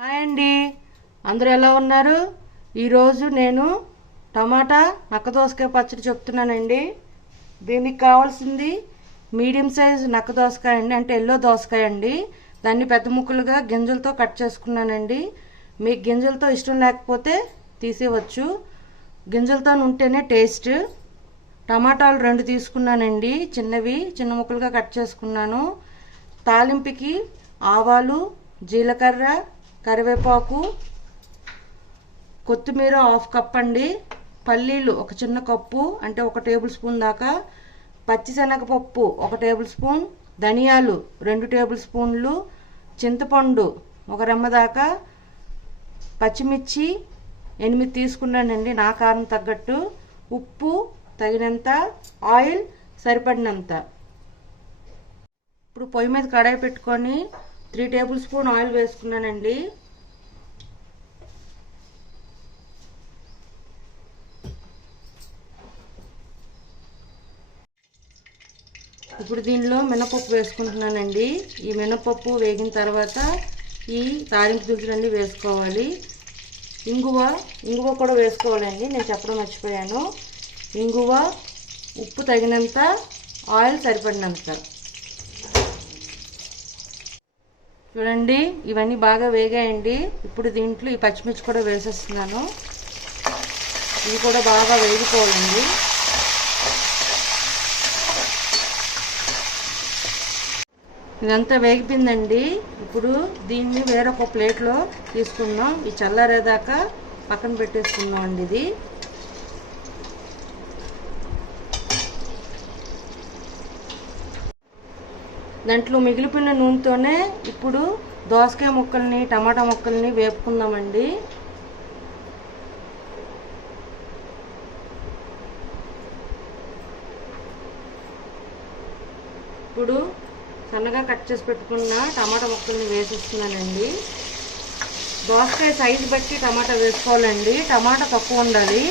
Hi అండి, అందరూ ఎలా ఉన్నారు? ఈరోజు నేను టమాటా నక్క దోసకాయ పచ్చడి చెప్తున్నానండి. దీనికి కావాల్సింది మీడియం సైజు నక్క దోసకాయ అండి, అంటే ఎల్లో దోసకాయ అండి. దాన్ని పెద్ద ముక్కలుగా గింజలతో కట్ చేసుకున్నానండి. మీకు గింజలతో ఇష్టం లేకపోతే తీసేయవచ్చు, గింజలతో ఉంటేనే టేస్ట్. టమాటాలు 2 తీసుకున్నానండి, చిన్న ముక్కలుగా కట్ చేసుకున్నాను. తాలింపుకి ఆవాలు, జీలకర్ర, కరివేపాకు, కొత్తిమీర 1/2 కప్ అండి, పల్లీలు 1 చిన్న కప్పు అంటే 1 టేబుల్ స్పూన్ దాకా, పచ్చిశనగపప్పు 1 టేబుల్ స్పూన్, ధనియాలు 2 టేబుల్ స్పూన్లు, చింతపండు 1 రెమ్మ దాకా, పచ్చిమిర్చి 8 తీసుకున్నానండి నా కారం తగ్గట్టు, ఉప్పు తగినంత, ఆయిల్ సరిపడినంత. ఇప్పుడు పొయ్యి మీద కడాయి పెట్టుకొని 3 టేబుల్ స్పూన్ ఆయిల్ వేసుకున్నానండి. ఇప్పుడు దీనిలో మినపప్పు వేసుకుంటున్నానండి. ఈ మినపప్పు వేగిన తర్వాత ఈ తాలింపు దినుసులన్నీ వేసుకోవాలి. ఇంగువ కూడా వేసుకోవాలండి, నేను చెప్పడం మర్చిపోయాను. ఇంగువ, ఉప్పు తగినంత, ఆయిల్ సరిపడినంత. చూడండి, ఇవన్నీ బాగా వేగాయండి. ఇప్పుడు దీంట్లో ఈ పచ్చిమిర్చి కూడా వేసేస్తున్నాను. ఇవి కూడా బాగా వేగిపోవాలండి. ఇదంతా వేగిపోయిందండి. ఇప్పుడు దీన్ని వేరొక ప్లేట్లో తీసుకుందాం. ఈ చల్లారేదాకా పక్కన పెట్టేసుకుందాం అండి. ఇది దాంట్లో మిగిలిపోయిన నూనెతోనే ఇప్పుడు దోసకాయ ముక్కల్ని, టమాటా ముక్కల్ని వేపుకుందామండి. ఇప్పుడు సన్నగా కట్ చేసి పెట్టుకున్న టమాటా ముక్కల్ని వేసేస్తున్నానండి. దోసకాయ సైజు బట్టి టమాటా వేసుకోవాలండి. టమాటా తక్కువ ఉండాలి,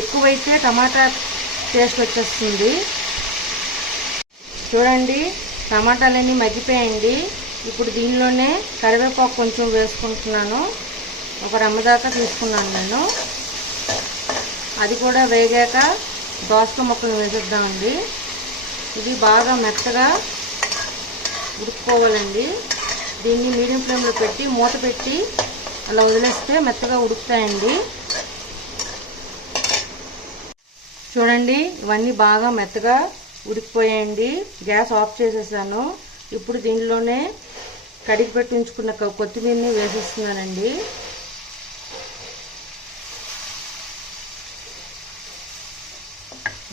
ఎక్కువైతే టమాటా టేస్ట్ వచ్చేస్తుంది. చూడండి, టమాటాలన్నీ మగ్గిపోయాయండి. ఇప్పుడు దీనిలోనే కరివేపాకు కొంచెం వేసుకుంటున్నాను. 1 రెమ్మ దాకా తీసుకున్నాను నేను. అది కూడా వేగాక దోసకాయ ముక్కలు వేసేద్దామండి. ఇది బాగా మెత్తగా ఉడుకుకోవాలండి. దీన్ని మీడియం ఫ్లేమ్లో పెట్టి మూత పెట్టి అలా వదిలేస్తే మెత్తగా ఉడుకుతాయండి. చూడండి, ఇవన్నీ బాగా మెత్తగా ఉడికిపోయాయండి. గ్యాస్ ఆఫ్ చేసేసాను. ఇప్పుడు దీనిలోనే కడిగి పెట్టి ఉంచుకున్న కొత్తిమీరని వేసేస్తున్నానండి.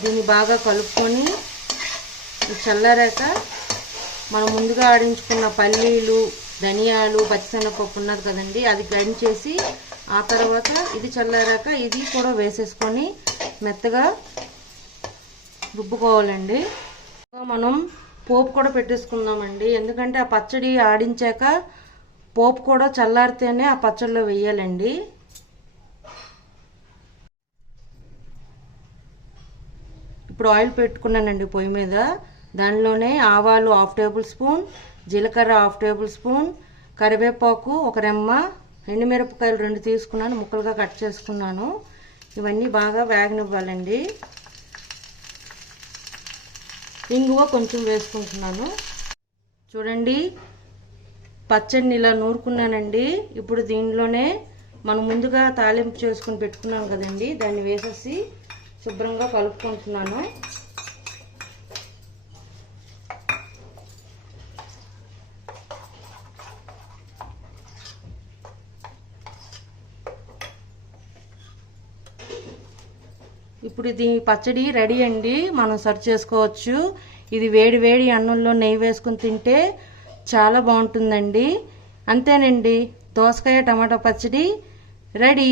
దీన్ని బాగా కలుపుకొని చల్లారాక మనం ముందుగా ఆడించుకున్న పల్లీలు, ధనియాలు, పచ్చిశనగపప్పు ఉన్నది కదండి, అది గ్రైండ్ చేసి ఆ తర్వాత ఇది చల్లారాక ఇది కూడా వేసేసుకొని మెత్తగా రుబ్బుకోవాలండి. మనం పోపు కూడా పెట్టేసుకుందామండి, ఎందుకంటే ఆ పచ్చడి ఆడించాక పోపు కూడా చల్లారితేనే ఆ పచ్చడిలో వేయాలండి. ఇప్పుడు ఆయిల్ పెట్టుకున్నానండి పొయ్యి మీద. దానిలోనే ఆవాలు 1/2 టేబుల్ స్పూన్, జీలకర్ర 1/2 టేబుల్ స్పూన్, కరివేపాకు 1 రెమ్మ, ఎండుమిరపకాయలు 2 తీసుకున్నాను, ముక్కలుగా కట్ చేసుకున్నాను. ఇవన్నీ బాగా వేగనివ్వాలండి. ఇంగువ కొంచెం వేసుకుంటున్నాను. చూడండి, పచ్చడిని ఇలా నూరుకున్నానండి. ఇప్పుడు దీనిలోనే మనం ముందుగా తాలింపు చేసుకుని పెట్టుకున్నాం కదండి, దాన్ని వేసేసి శుభ్రంగా కలుపుకుంటున్నాను. ఇప్పుడు ఇది పచ్చడి రెడీ అండి, మనం సర్వ్ చేసుకోవచ్చు. ఇది వేడి వేడి అన్నంలో నెయ్యి వేసుకుని తింటే చాలా బాగుంటుందండి. అంతేనండి, దోసకాయ టమాటా పచ్చడి రెడీ.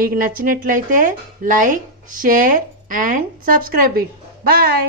మీకు నచ్చినట్లయితే like, share and subscribe it. Bye.